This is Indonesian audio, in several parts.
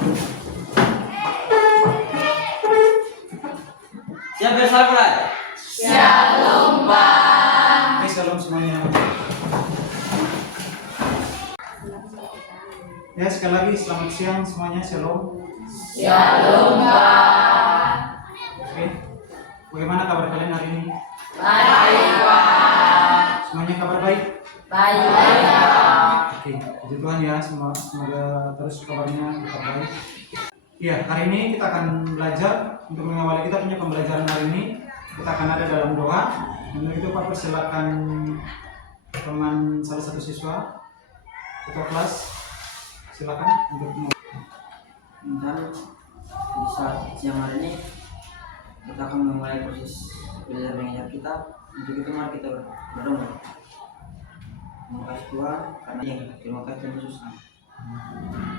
Siap ya, salam mulai. Shalom, Pak. Oke, shalom semuanya. Ya, sekali lagi selamat siang semuanya, shalom. Shalom, Pak. Oke, bagaimana kabar kalian hari ini? Baik, Pak. Semuanya kabar baik? Baik, Pak. Oke, puji Tuhan ya, semoga terus kabarnya tetap baik. Iya, hari ini kita akan belajar. Untuk mengawali kita punya pembelajaran hari ini, kita akan ada dalam doa. Untuk itu Pak persilakan teman salah satu siswa ketua kelas, silakan untuk Dan di saat siang hari ini kita akan memulai proses belajar mengajar kita. Untuk itu mari kita berdoa. Terima kasih Tuhan karena yang terima kasih Tuhan Yesus.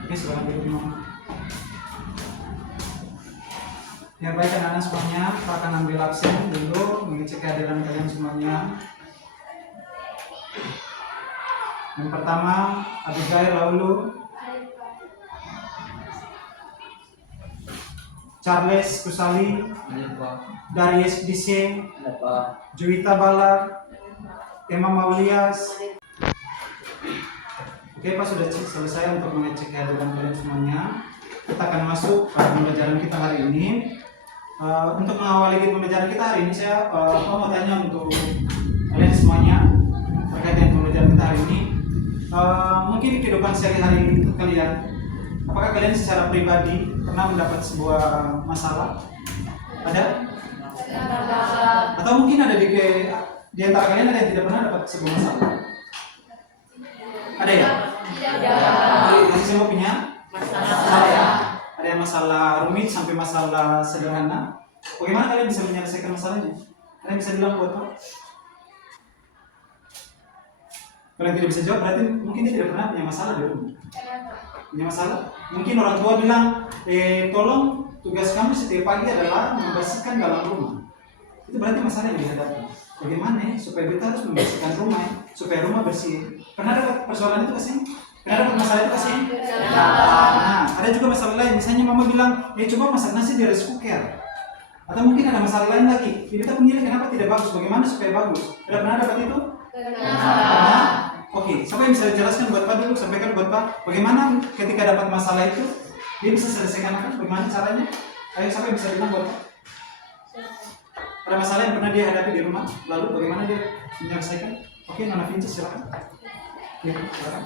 Oke, silakan duduk semua. Ya baik anak-anak semuanya, kita akan ambil absen dulu mengecek kehadiran kalian semuanya. Yang pertama, Abigail Laulu, Charles Kusali, Ada Pak. dari SDC, Ada Pak. Juwita Balar, Emma Maulias. Oke Pak, sudah selesai untuk mengecek kehadiran kalian semuanya. Kita akan masuk pada pembelajaran kita hari ini. Untuk mengawali pembelajaran kita hari ini, saya mau tanya untuk kalian semuanya terkait dengan pembelajaran kita hari ini. Mungkin di kehidupan sehari-hari kalian, apakah kalian secara pribadi pernah mendapat sebuah masalah? Ada? Atau mungkin ada di antara kalian ada yang tidak pernah dapat sebuah masalah? Ada ya? Masih semua punya masalah ya? Ada yang masalah rumit sampai masalah sederhana. Bagaimana kalian bisa menyelesaikan masalahnya? Kalian bisa bilang buat apa? Kalian tidak bisa jawab, berarti mungkin dia tidak pernah punya masalah di rumah. Punya masalah? Mungkin orang tua bilang, tolong tugas kamu setiap pagi adalah membersihkan dalam rumah. Itu berarti masalah yang dihadapi. Bagaimana supaya kita harus membersihkan rumah, supaya rumah bersih? Pernah dapat persoalan itu kasih? Pernah dapat masalah itu kasih? Nah, ada juga masalah lain. Misalnya mama bilang, coba masak nasi di rice cooker. Atau mungkin ada masalah lain lagi. Kita menilai kenapa tidak bagus, bagaimana supaya bagus? Ada pernah dapat itu? Pernah. Oke, siapa yang bisa jelaskan buat Pak dulu, sampaikan buat Pak. Bagaimana ketika dapat masalah itu, dia bisa selesaikan apa? Bagaimana caranya? Ayo, siapa yang bisa bilang buat Pak? Ada masalah yang pernah dia hadapi di rumah, lalu bagaimana dia menyelesaikan? Oke, Nona Vinci silakan. Ya, silakan.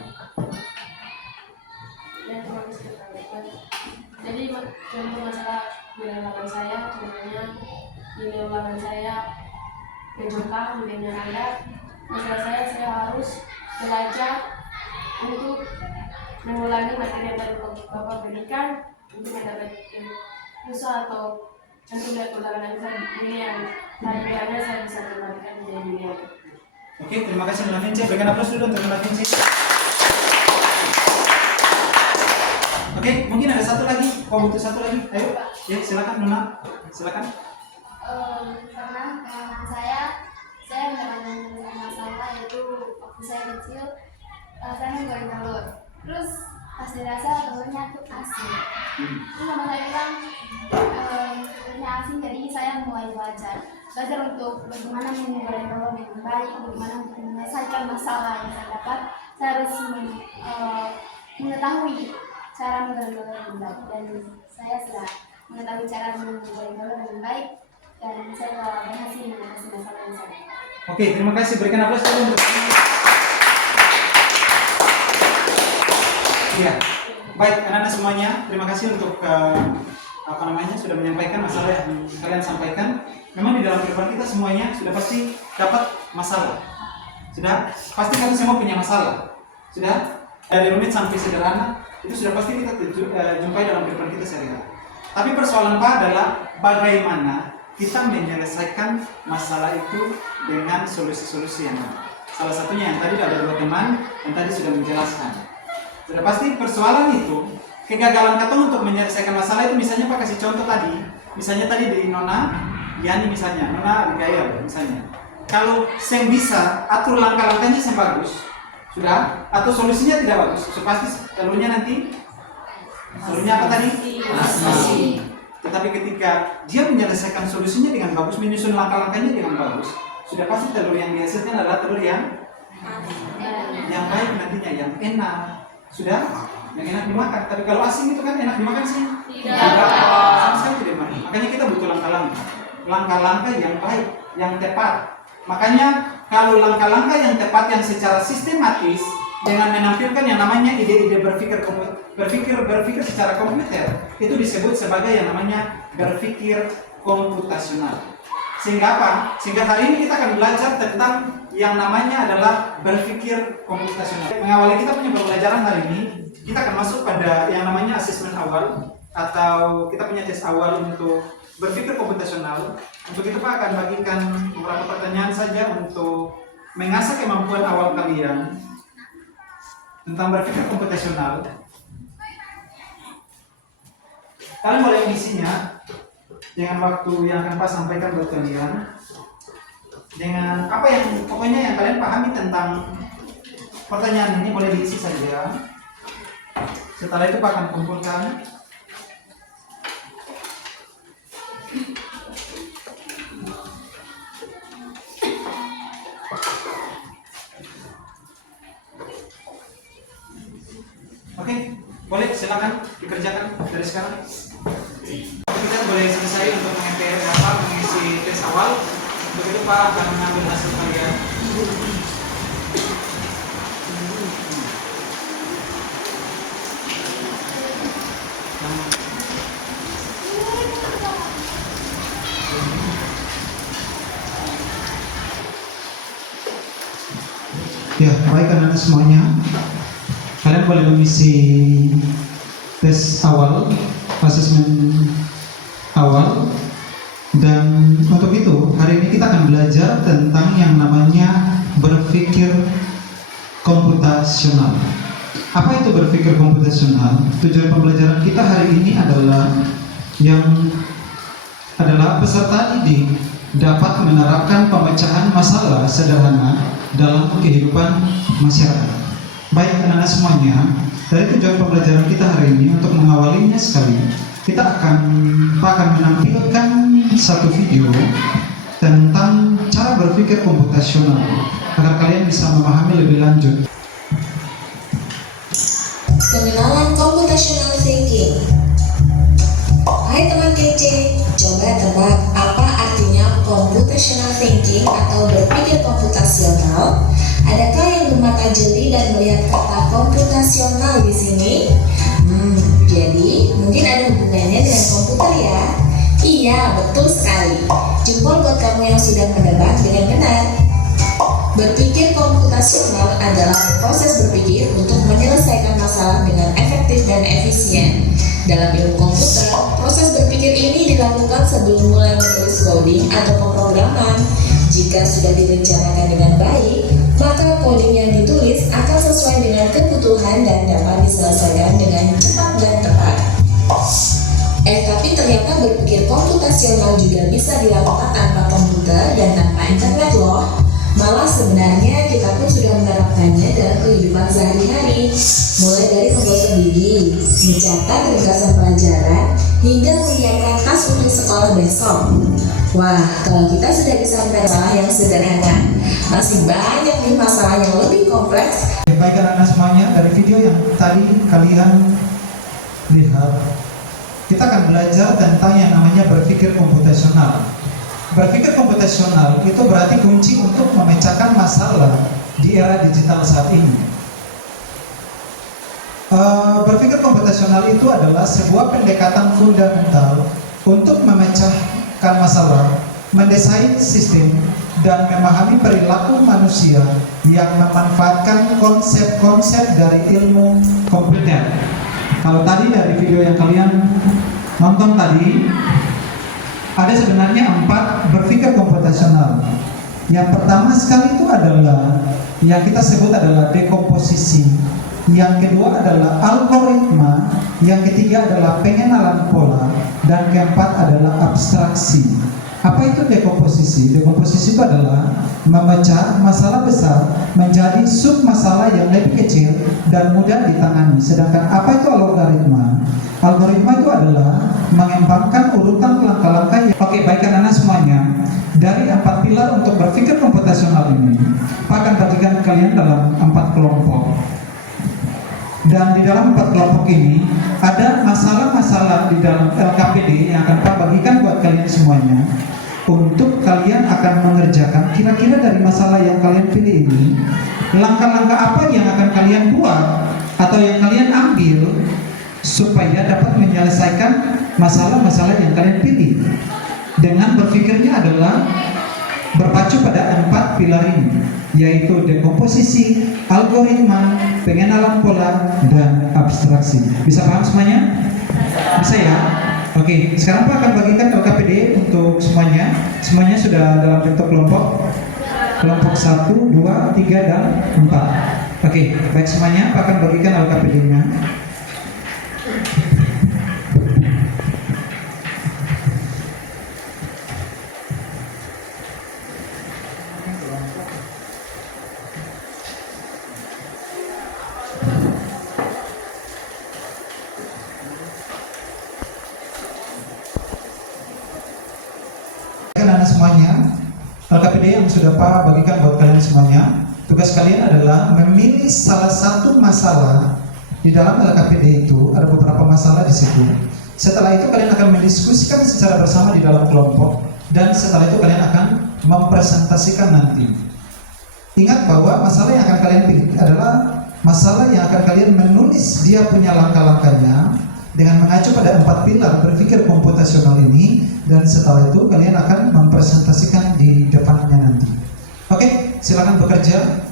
Jadi contoh masalah nilai ulangan saya, contohnya nilai ulangan saya menjongkak, nilainya rendah. Masalah saya harus belajar untuk mengulangi materi yang tadi Bapak berikan untuk mendapatkan usaha atau untuk lihat ulangan saya ini yang tadi saya bisa kembalikan menjadi nilai. Oke, terima kasih Nona Vinci. Berikan aplaus dulu untuk Nona Vinci. Oke, mungkin ada satu lagi. Butuh satu lagi. Ayo, ya silakan Nona. Silakan. Pernah pengalaman saya mendapatkan masalah yaitu waktu saya kecil, saya menggoreng telur. Terus pas dirasa telurnya tuh asin. Terus mama saya bilang telurnya asin, jadi saya mulai belajar untuk bagaimana menggoreng telur dengan baik, bagaimana untuk menyelesaikan masalah yang saya dapat. Saya harus mengetahui cara menggoreng telur dengan baik, dan saya sudah mengetahui cara menggoreng telur dengan baik, dan saya telah berhasil mengatasi masalah yang saya. Oke, terima kasih. Berikan aplaus dulu untuk. Iya, baik anak-anak semuanya. Terima kasih untuk sudah menyampaikan masalah yang kalian sampaikan. Memang di dalam kehidupan kita semuanya sudah pasti dapat masalah. Sudah pasti kalian semua punya masalah. Sudah dari rumit sampai sederhana itu sudah pasti kita jumpai dalam kehidupan kita sehari-hari. Tapi persoalan Pak adalah bagaimana kita menyelesaikan masalah itu dengan solusi-solusi yang ada. Salah satunya yang tadi ada dua teman yang tadi sudah menjelaskan. Sudah pasti persoalan itu, kegagalan kita untuk menyelesaikan masalah itu, misalnya Pak kasih contoh tadi, misalnya tadi dari Nona Yani misalnya, Nona Abigail misalnya. Kalau saya bisa atur langkah-langkahnya yang bagus, sudah, atau solusinya tidak bagus, so pasti telurnya nanti punya apa tadi? Asih. Tetapi ketika dia menyelesaikan solusinya dengan bagus, menyusun langkah-langkahnya dengan bagus, sudah pasti telur yang dihasilkan adalah telur yang baik nantinya, yang enak. Sudah? Yang enak dimakan. Tapi kalau asin itu kan enak dimakan sih? Tidak. Sama sekali tidak enak. Makanya kita butuh langkah-langkah. Langkah-langkah yang baik, yang tepat. Makanya kalau langkah-langkah yang tepat yang secara sistematis dengan menampilkan yang namanya ide-ide berpikir secara komputer, itu disebut sebagai yang namanya berpikir komputasional. Sehingga apa? Sehingga hari ini kita akan belajar tentang yang namanya adalah berpikir komputasional. Mengawali kita punya pembelajaran hari ini, kita akan masuk pada yang namanya asesmen awal atau kita punya tes awal untuk berpikir komputasional. Untuk itu Pak akan bagikan beberapa pertanyaan saja untuk mengasah kemampuan awal kalian tentang berpikir komputasional. Kalian boleh mengisinya dengan waktu yang akan Pak sampaikan buat kalian, dengan apa yang pokoknya yang kalian pahami tentang pertanyaan ini boleh diisi saja. Setelah itu Pak akan kumpulkan. Oke, boleh silakan dikerjakan dari sekarang. Kita boleh selesai untuk mengisi tes awal. Untuk itu Pak akan mengambil hasil kalian. Ya, baik anak-anak semuanya. Kalian boleh mengisi tes awal, asesmen awal. Dan untuk itu, hari ini kita akan belajar tentang yang namanya berpikir komputasional. Apa itu berpikir komputasional? Tujuan pembelajaran kita hari ini adalah peserta didik dapat menerapkan pemecahan masalah sederhana dalam kehidupan masyarakat. Baik anak-anak semuanya, dari tujuan pembelajaran kita hari ini untuk mengawalinya sekali, kita akan menampilkan satu video tentang cara berpikir komputasional agar kalian bisa memahami lebih lanjut. Pengenalan computational thinking. Hai teman kece, coba tebak apa artinya computational thinking atau berpikir komputasional? Adakah yang bermata jeli dan melihat kata komputasional di sini? Jadi mungkin ada hubungannya dengan komputer ya? Iya, betul sekali. Jempol buat kamu yang sudah menebak dengan benar. Berpikir komputasional adalah proses berpikir untuk menyelesaikan masalah dengan efektif dan efisien. Dalam ilmu komputer, proses berpikir ini dilakukan sebelum mulai menulis coding atau pemrograman. Jika sudah direncanakan dengan baik, maka coding yang ditulis akan sesuai dengan kebutuhan dan dapat diselesaikan dengan cepat dan tepat. Tapi ternyata berpikir komputasional juga bisa dilakukan tanpa komputer dan tanpa internet loh. Malah sebenarnya kita pun sudah menerapkannya dalam kehidupan sehari-hari, mulai dari membuat gigi, mencatat ringkasan pelajaran, hingga menyiapkan tas untuk sekolah besok. Wah, kalau kita sudah bisa menerapkan masalah yang sederhana, masih banyak nih masalah yang lebih kompleks. Baik anak-anak semuanya, dari video yang tadi kalian lihat, kita akan belajar tentang yang namanya berpikir komputasional. Berpikir komputasional itu berarti kunci untuk memecahkan masalah di era digital saat ini. Berpikir komputasional itu adalah sebuah pendekatan fundamental untuk memecahkan masalah, mendesain sistem, dan memahami perilaku manusia yang memanfaatkan konsep-konsep dari ilmu komputer. Kalau tadi dari video yang kalian nonton tadi, ada sebenarnya 4 berpikir komputasional. Yang pertama sekali itu adalah yang kita sebut adalah dekomposisi. Yang kedua adalah algoritma. Yang ketiga adalah pengenalan pola. Dan keempat adalah abstraksi. Apa itu dekomposisi? Dekomposisi itu adalah memecah masalah besar menjadi sub masalah yang lebih kecil dan mudah ditangani. Sedangkan apa itu algoritma? Algoritma itu adalah mengembangkan urutan langkah-langkah yang... Oke, baik anak-anak semuanya. Dari 4 pilar untuk berpikir komputasional ini, Pak akan bagikan kalian dalam 4 kelompok. Dan di dalam 4 kelompok ini ada masalah-masalah di dalam LKPD yang akan Pak bagikan buat kalian semuanya. Untuk kalian akan mengerjakan kira-kira dari masalah yang kalian pilih ini, langkah-langkah apa yang akan kalian buat atau yang kalian ambil supaya dapat menyelesaikan masalah-masalah yang kalian pilih. Dengan berpikirnya adalah berpacu pada 4 pilar ini, yaitu dekomposisi, algoritma, pengenalan pola, dan abstraksi. Bisa paham semuanya? Bisa ya? Oke, sekarang Pak akan bagikan LKPD untuk semuanya. Semuanya sudah dalam bentuk kelompok. Kelompok 1, 2, 3, dan 4. Oke, baik semuanya, Pak akan bagikan LKPD-nya. Anak semuanya, LKPD yang sudah Pak bagikan buat kalian semuanya, tugas kalian adalah memilih salah satu masalah di dalam LKPD itu. Ada beberapa masalah di situ. Setelah itu kalian akan mendiskusikan secara bersama di dalam kelompok, dan setelah itu kalian akan mempresentasikan nanti. Ingat bahwa masalah yang akan kalian pilih adalah masalah yang akan kalian menulis dia punya langkah-langkahnya dengan mengacu pada 4 pilar berpikir komputasional ini, dan setelah itu kalian akan mempresentasikan di depannya nanti. Oke, silakan bekerja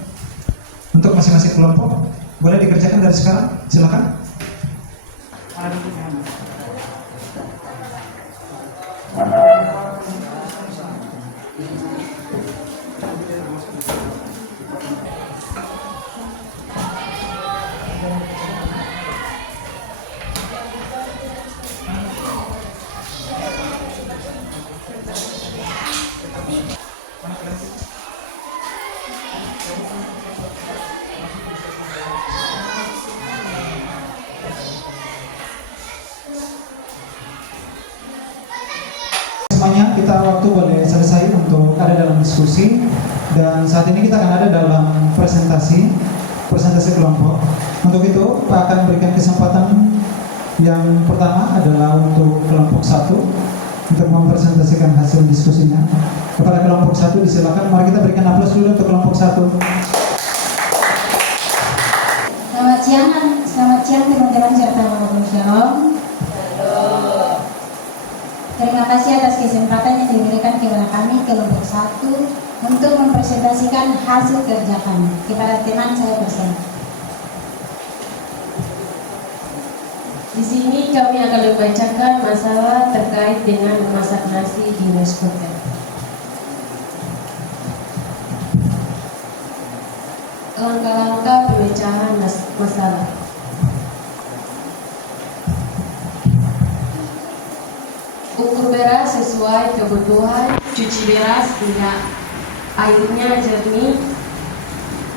untuk masing-masing kelompok. Boleh dikerjakan dari sekarang, silakan. Semuanya kita waktu boleh selesai untuk ada dalam diskusi, dan saat ini kita akan ada dalam presentasi kelompok. Untuk itu Pak akan berikan kesempatan yang pertama adalah untuk kelompok 1 untuk mempresentasikan hasil diskusinya. Kepada kelompok 1 disilakan, mari kita berikan aplaus dulu untuk kelompok 1. Selamat siang teman-teman serta Bapak Shalom. Terima kasih atas kesempatan yang diberikan kepada kami kelompok 1 untuk mempresentasikan hasil kerja kami. Kepada teman saya persen. Di sini kami akan membacakan masalah terkait dengan memasak nasi di restoran. Langkah-langkah pemecahan masalah. Ukur beras sesuai kebutuhan, cuci beras hingga airnya jernih,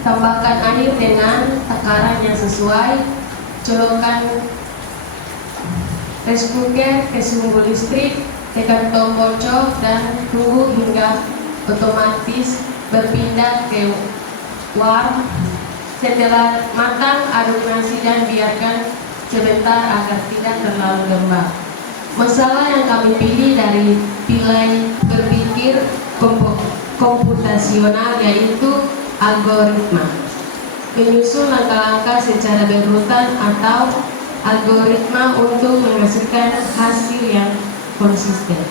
tambahkan air dengan takaran yang sesuai, colokkan rice cooker ke sumbu listrik, tekan tombol cok dan tunggu hingga otomatis berpindah ke warm. Setelah matang, aduk nasi dan biarkan sebentar agar tidak terlalu lembab. Masalah yang kami pilih dari pilar berpikir komputasional yaitu algoritma. Menyusun langkah-langkah secara berurutan atau algoritma untuk menghasilkan hasil yang konsisten.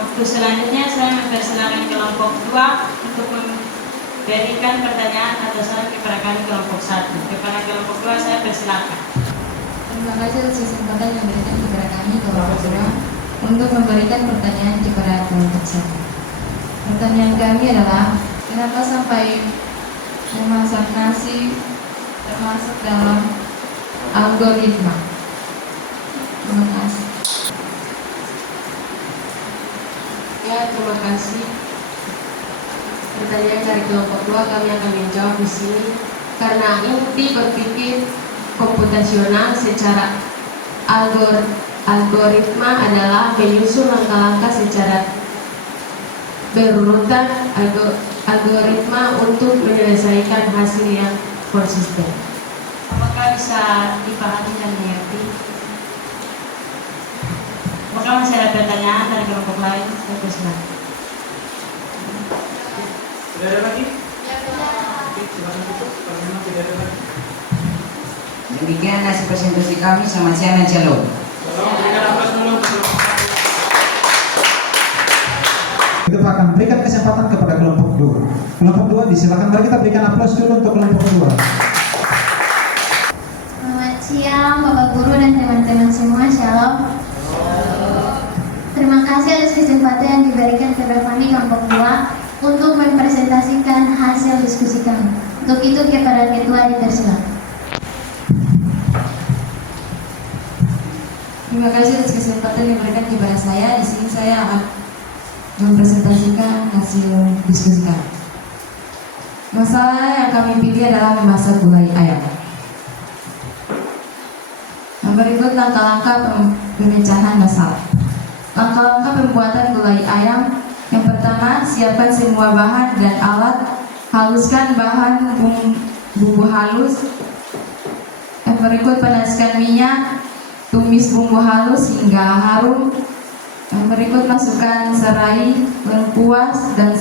Waktu selanjutnya saya mempersilakan kelompok 2 untuk memberikan pertanyaan atau saran kepada kami kelompok 1. Kepada kelompok 2 saya persilakan. Terima kasih atas kesempatan yang diberikan kepada kami kelompok 2 untuk memberikan pertanyaan kepada kelompok 1. Pertanyaan kami adalah, kenapa sampai memasak nasi termasuk dalam algoritma? Terima kasih. Ya, terima kasih. Pertanyaan dari kelompok 2 kami akan menjawab di sini. karena inti berpikir komputasional secara algoritma adalah menyusun langkah-langkah secara berurutan algoritma untuk menyelesaikan hasil yang konsisten. Apakah bisa dipahami dan mengerti? Apakah masih ada pertanyaan dari kelompok lain? Saya persilakan. Tidak ada lagi? Oke, silakan tutup. Kalau memang tidak ada lagi. Demikian hasil presentasi kami. Selamat siang dan shalom. Tolong berikan aplaus dulu untuk kita akan berikan kesempatan kepada kelompok 2. Kelompok 2 disilakan, mari kita berikan aplaus dulu untuk kelompok 2. Selamat siang Bapak Guru dan teman-teman semua, shalom. Terima kasih atas kesempatan yang diberikan kepada kami kelompok 2 untuk mempresentasikan hasil diskusi kami. Untuk itu kepada Ketua dipersilakan. Terima kasih atas kesempatan yang diberikan kepada saya. Di sini saya akan mempresentasikan hasil diskusi kami. Masalah yang kami pilih adalah memasak gulai ayam. Berikut langkah-langkah pemecahan masalah. Langkah-langkah pembuatan gulai ayam. Yang pertama, siapkan semua bahan dan alat. Haluskan bahan bumbu halus. Yang berikut, panaskan minyak. Tumis bumbu halus hingga harum. Yang berikut, masukkan serai, lengkuas, dan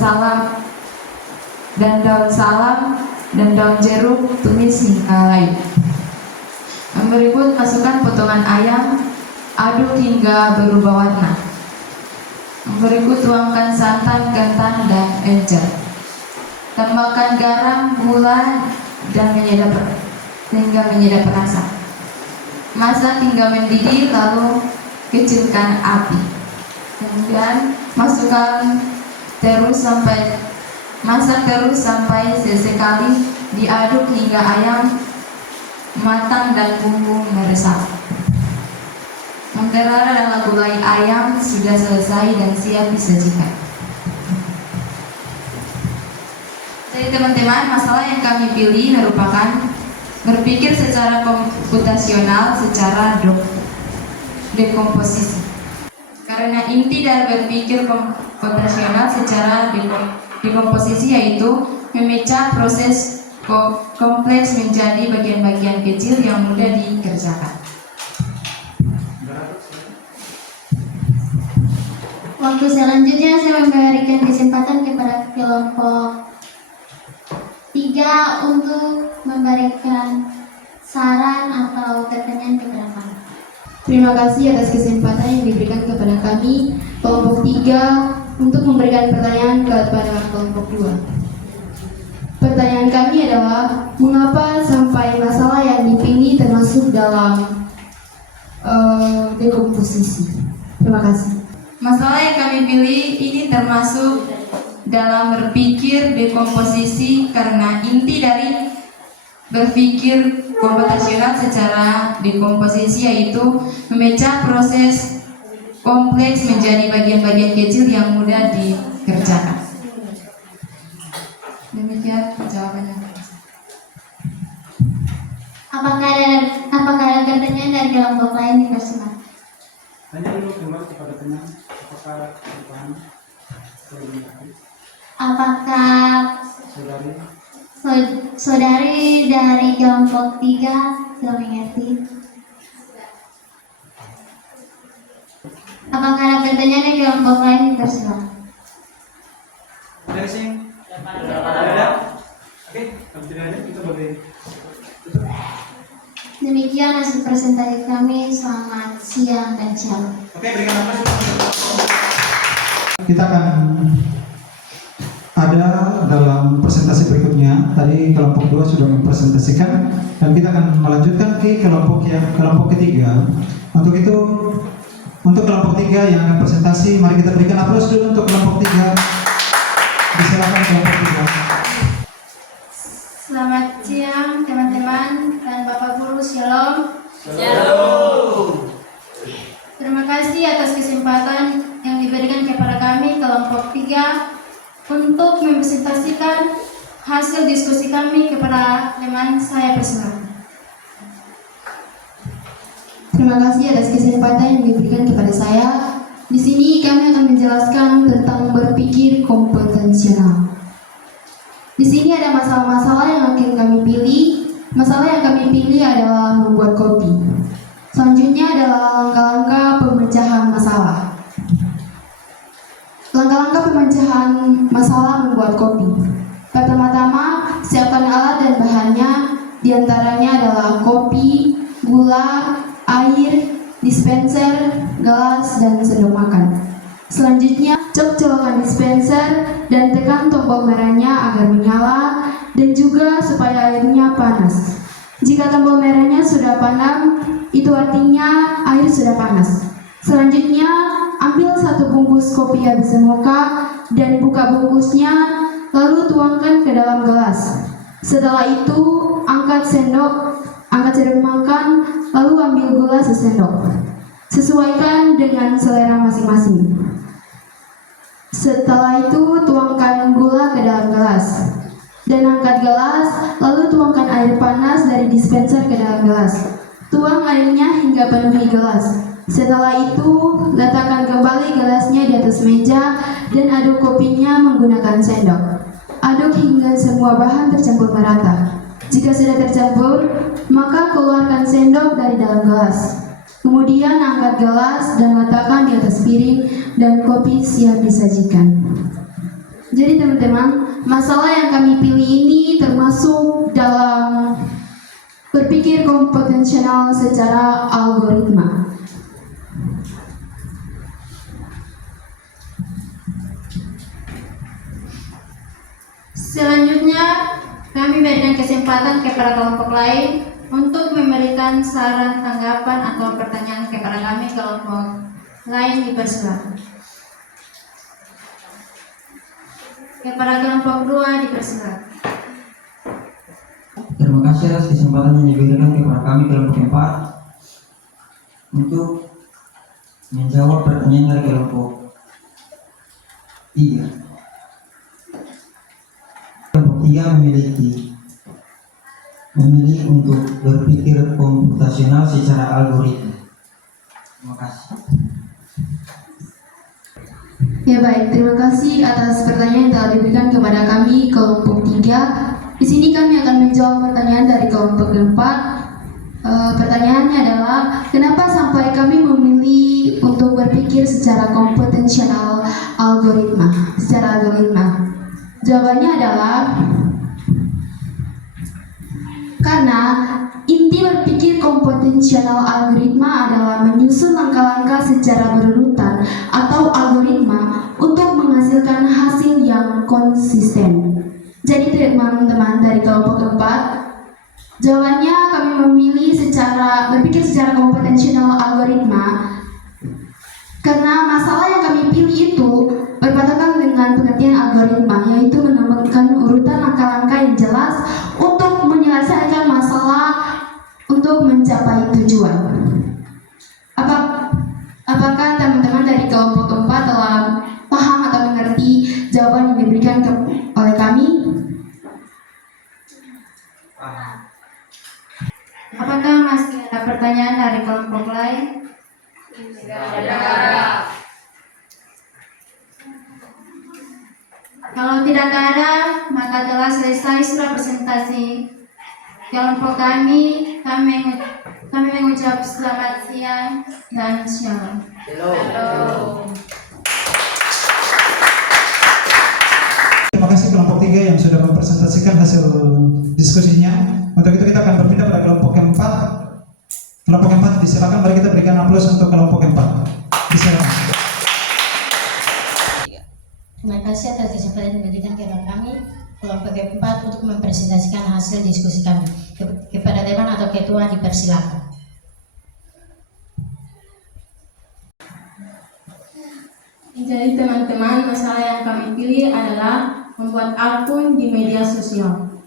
daun salam dan daun jeruk, tumis hingga layu. Yang berikut, masukkan potongan ayam, aduk hingga berubah warna. Yang berikut, tuangkan santan, ketan, dan encer. Tambahkan garam, gula, dan hingga menyedap rasa. Masak hingga mendidih, lalu kecilkan api. Kemudian masak terus sampai sesekali diaduk hingga ayam matang dan bumbu meresap. Mentera dalam gulai ayam sudah selesai dan siap disajikan. Jadi teman-teman, masalah yang kami pilih merupakan berpikir secara komputasional secara dekomposisi. Karena inti dari berpikir komputasional secara dekomposisi yaitu memecah proses kompleks menjadi bagian-bagian kecil yang mudah dikerjakan. Waktu selanjutnya saya memberikan kesempatan kepada kelompok 3 untuk memberikan saran atau pertanyaan kepada kami. Terima kasih atas kesempatan yang diberikan kepada kami kelompok 3 untuk memberikan pertanyaan kepada kelompok 2. Pertanyaan kami adalah, mengapa sampai masalah yang dipilih termasuk dalam dekomposisi? Terima kasih. Masalah yang kami pilih ini termasuk dalam berpikir dekomposisi karena inti dari berpikir komputasional secara dekomposisi yaitu memecah proses kompleks menjadi bagian-bagian kecil yang mudah dikerjakan. Demikian jawabannya. Apakah ada pertanyaan dari kelompok lain dipersilakan? Tanya dulu kembali kepada teman, apakah dipahami? Apakah saudari dari kelompok 3 sudah mengerti? Apakah ada pertanyaan dari kelompok lain dipersilakan? Dari sini? Ada? Oke, kalau tidak ada kita boleh tutup. Demikian hasil presentasi kami. Selamat siang dan shalom. Oke, berikan aplaus. Kita akan ada dalam presentasi berikutnya. Tadi kelompok 2 sudah mempresentasikan dan kita akan melanjutkan ke kelompok ketiga. Untuk itu, untuk kelompok 3 yang akan presentasi, mari kita berikan aplaus dulu untuk kelompok 3. Disilakan kelompok 3. Selamat siang teman-teman dan Bapak Guru, shalom. Shalom. Terima kasih atas kesempatan yang diberikan kepada kami kelompok 3 untuk mempresentasikan hasil hasil diskusi kami kepada teman saya persilakan. Terima kasih atas kesempatan yang diberikan kepada saya. Di sini kami akan menjelaskan tentang berpikir kompetensional. Di sini ada masalah-masalah yang akan kami pilih. Masalah yang kami pilih adalah membuat kopi. Selanjutnya adalah langkah-langkah pemecahan masalah. Langkah-langkah pemecahan masalah membuat kopi. Pertama-tama, siapkan alat dan bahannya. Di antaranya adalah kopi, gula, air, dispenser, gelas, dan sendok makan. Selanjutnya, colokkan dispenser dan tekan tombol merahnya agar menyala dan juga supaya airnya panas. Jika tombol merahnya sudah panas, itu artinya air sudah panas. Selanjutnya, ambil satu bungkus kopi habis semoka dan buka bungkusnya, lalu tuangkan ke dalam gelas. Setelah itu, angkat sendok makan, lalu ambil gula sesendok. Sesuaikan dengan selera masing-masing. Setelah itu, tuangkan gula ke dalam gelas. Dan angkat gelas, lalu tuangkan air panas dari dispenser ke dalam gelas. Tuang airnya hingga penuhi gelas. Setelah itu, letakkan kembali gelasnya di atas meja dan aduk kopinya menggunakan sendok. Aduk hingga semua bahan tercampur merata. Jika sudah tercampur, maka keluarkan sendok dari dalam gelas. Kemudian angkat gelas dan letakkan di atas piring dan kopi siap disajikan. Jadi teman-teman, masalah yang kami pilih ini termasuk dalam berpikir kompetensional secara algoritma. Selanjutnya, kami berikan kesempatan kepada kelompok lain untuk memberikan saran, tanggapan, atau pertanyaan kepada kami kelompok lain dipersilakan. Kepada kelompok 2 dipersilakan. Terima kasih atas kesempatan yang diberikan kepada kami kelompok 4 untuk menjawab pertanyaan dari kelompok 3. Kelompok 3 memilih untuk berpikir komputasional secara algoritma. Terima kasih. Ya baik, terima kasih atas pertanyaan yang telah diberikan kepada kami kelompok 3. Di sini kami akan menjawab pertanyaan dari kelompok 4. Pertanyaannya adalah, kenapa sampai kami memilih untuk berpikir secara kompetensional secara algoritma? Jawabannya adalah karena inti berpikir kompetensional algoritma adalah menyusun langkah-langkah secara berurutan atau algoritma untuk menghasilkan hasil yang konsisten. Jadi teman-teman dari kelompok 4, jawabannya kami memilih berpikir secara kompetensional algoritma karena masalah yang kami pilih itu berpatokan dengan pengertian algoritma, yaitu menemukan urutan langkah-langkah yang jelas untuk menyelesaikan masalah untuk mencapai tujuan. Apakah teman-teman dari kelompok 4 telah paham atau mengerti jawaban yang diberikan oleh kami? Apakah masih ada pertanyaan dari kelompok lain? Kalau tidak ada, maka telah selesai surat presentasi kelompok kami. Kami mengucap selamat siang dan shalom. Terima kasih kelompok 3 yang sudah mempresentasikan hasil diskusinya. Untuk itu kita akan berpindah pada kelompok 4. Kelompok 4 disilakan, mari kita berikan aplaus untuk kelompok 4. Disilakan. Terima kasih atas kesempatan yang diberikan kepada kami kelompok 4 untuk mempresentasikan hasil diskusi kami. Kepada teman atau ketua dipersilakan. Jadi teman-teman, masalah yang kami pilih adalah membuat akun di media sosial.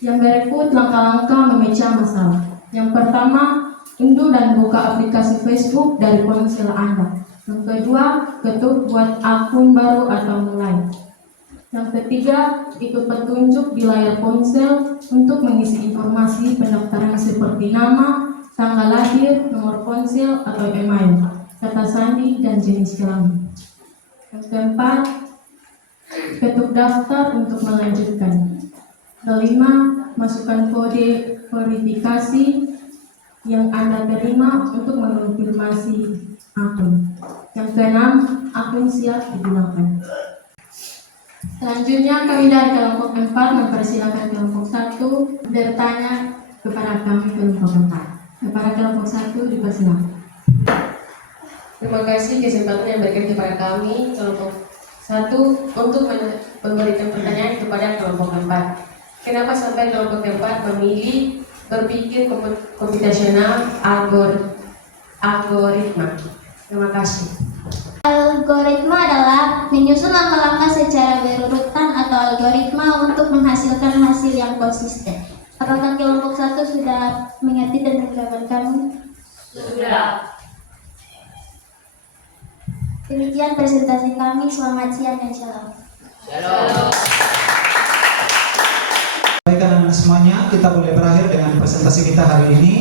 Yang berikut langkah-langkah memecah masalah. Yang pertama, unduh dan buka aplikasi Facebook dari ponsel Anda. Yang kedua, ketuk buat akun baru atau mulai. Yang ketiga, ikut petunjuk di layar ponsel untuk mengisi informasi pendaftaran seperti nama, tanggal lahir, nomor ponsel atau email, kata sandi, dan jenis kelamin. Yang keempat, ketuk daftar untuk melanjutkan. Kelima, masukkan kode verifikasi yang Anda terima untuk mengonfirmasi akun. Yang keenam, akun siap digunakan. Selanjutnya kami dari kelompok 4 mempersilakan kelompok 1 bertanya kepada kami kelompok 4. Kepada kelompok 1 dipersilakan. Terima kasih kesempatan yang diberikan kepada kami kelompok 1 untuk memberikan pertanyaan kepada kelompok 4. Kenapa sampai kelompok 4 memilih berpikir komputasional algoritma? Terima kasih. Algoritma adalah menyusun langkah-langkah secara berurutan atau algoritma untuk menghasilkan hasil yang konsisten. Apakah kelompok 1 sudah mengerti dan menjabarkan? Sudah. Demikian presentasi kami. Selamat siang dan shalom. Baik anak-anak semuanya, kita boleh berakhir dengan presentasi kita hari ini.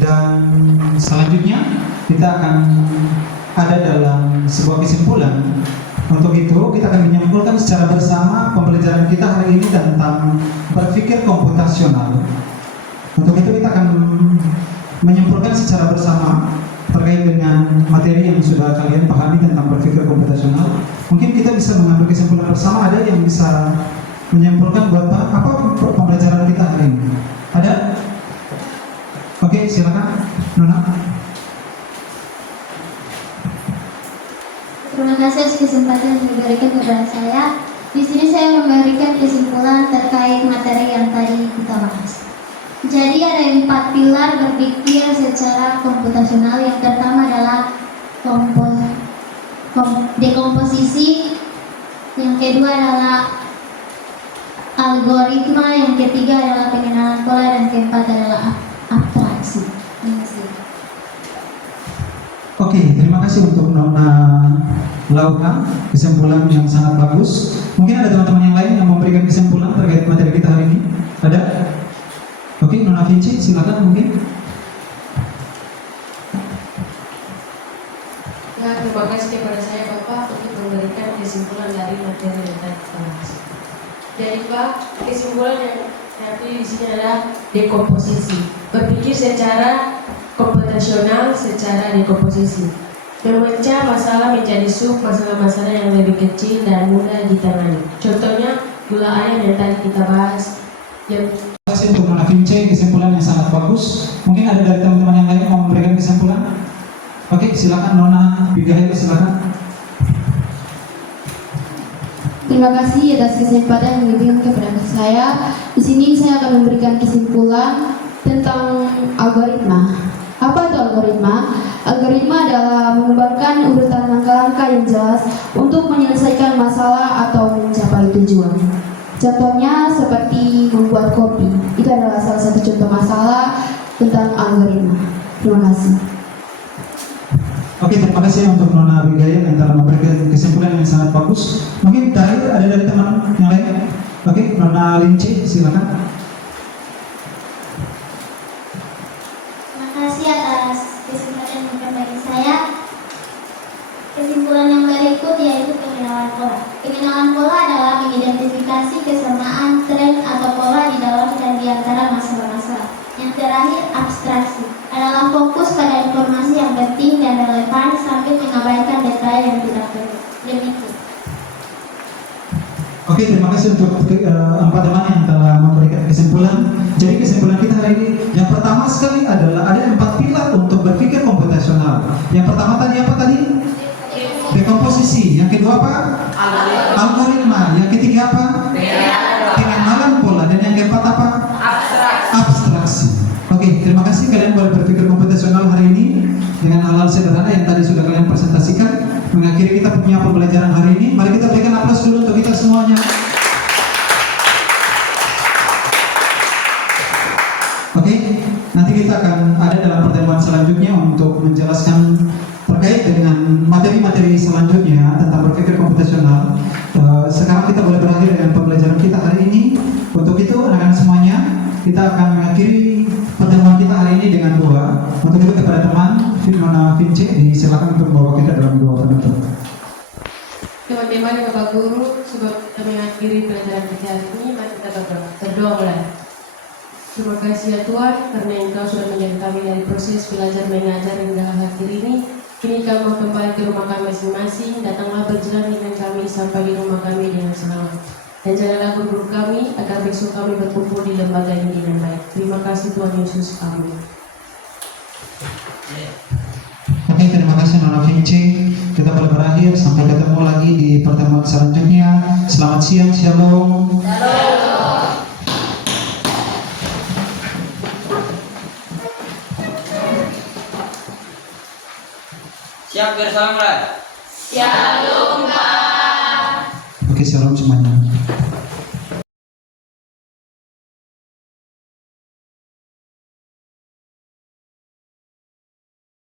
Dan selanjutnya kita akan ada dalam sebuah kesimpulan. Untuk itu kita akan menyimpulkan secara bersama pembelajaran kita hari ini tentang berpikir komputasional. Untuk itu kita akan menyimpulkan secara bersama terkait dengan materi yang sudah kalian pahami tentang berpikir komputasional. Mungkin kita bisa mengambil kesimpulan bersama. Ada yang bisa menyimpulkan buat apa pembelajaran kita hari ini? Ada? Oke, silakan Nona. Terima kasih atas kesempatan yang diberikan kepada saya. Di sini saya memberikan kesimpulan terkait materi yang tadi kita bahas. Jadi ada 4 pilar berpikir secara komputasional. Yang pertama adalah dekomposisi, yang kedua adalah algoritma, yang ketiga adalah pengenalan pola, dan keempat adalah abstraksi. Terima kasih. Oke, terima kasih untuk Nona Laura, kesimpulan yang sangat bagus. Mungkin ada teman-teman yang lain yang memberikan kesimpulan terkait materi kita hari ini. Ada? Oke, Nona Vinci, silakan mungkin. Ya, terima kasih kepada saya Bapak untuk memberikan kesimpulan dari materi yang tadi kita bahas. Jadi Pak, kesimpulan yang di sini adalah dekomposisi. Berpikir secara komputasional, secara dekomposisi. Memecah masalah menjadi masalah-masalah yang lebih kecil dan mudah ditangani. Contohnya gula ayam yang tadi kita bahas. Terima kasih untuk Nona Vinci, kesimpulan yang sangat bagus. Mungkin ada dari teman-teman yang lain mau memberikan kesimpulan? Oke, silakan Nona Bigahel, silakan. Terima kasih atas kesempatan yang diberikan kepada saya. Di sini saya akan memberikan kesimpulan tentang algoritma. Apa itu algoritma? Algoritma adalah mengembangkan urutan langkah-langkah yang jelas untuk menyelesaikan masalah atau mencapai tujuan. Contohnya seperti membuat kopi. Itu adalah salah satu contoh masalah tentang algoritma. Terima kasih. Oke, terima kasih untuk Nona Abigail yang telah memberikan kesimpulan yang sangat bagus. Mungkin terakhir ada dari teman yang lain. Oke, Nona Linci, silakan. Terima kasih atas kesempatan yang diberikan bagi saya. Kesimpulan yang berikut yaitu pengenalan pola. Pengenalan pola adalah mengidentifikasi kesamaan tren atau pola di dalam dan di antara masalah-masalah. Yang terakhir, abstraksi adalah fokus pada informasi yang penting dan relevan sambil mengabaikan detail yang tidak perlu. Demikian. Oke, terima kasih untuk 4 teman yang telah memberikan kesimpulan. Jadi kesimpulan kita hari ini yang pertama sekali adalah ada 4 pilar untuk berpikir komputasional. Yang pertama tadi apa tadi? Dekomposisi. Yang kedua apa? Algoritma. Yang ketiga apa? Pengenalan pola. Dan yang keempat apa? Abstraksi. Oke, terima kasih kalian boleh berpikir komputasional hari ini dengan hal-hal sederhana yang tadi sudah kalian presentasikan. Mengakhiri kita punya pembelajaran hari ini. Mari kita berikan aplaus dulu untuk kita semuanya. Oke, nanti kita akan ada dalam pertemuan selanjutnya untuk menjelaskan terkait terkait dengan materi-materi selanjutnya tentang berpikir komputasional, sekarang kita boleh berakhir dengan pembelajaran kita hari ini. Untuk itu anak-anak semuanya, kita akan mengakhiri pertemuan kita hari ini dengan doa. Untuk itu kepada teman Nona Vince, silakan untuk membawa kita dalam doa penutup. Teman-teman, Bapak Guru, sebelum kita mengakhiri pelajaran kita hari ini, mari kita berdoa mulai. Terima kasih ya Tuhan, karena Engkau sudah menjadi kami dari proses belajar mengajar hingga akhir ini. Kini kami mau kembali ke rumah kami masing-masing. Datanglah berjalan dengan kami sampai di rumah kami dengan selamat. Dan jagalah guru kami agar besok kami berkumpul di lembaga ini dengan baik. Terima kasih Tuhan Yesus, amin. Oke, terima kasih Nona Vinci. Kita boleh berakhir, sampai ketemu lagi di pertemuan selanjutnya. Selamat siang, shalom. Siap, bersalam mulai. Shalom Pak.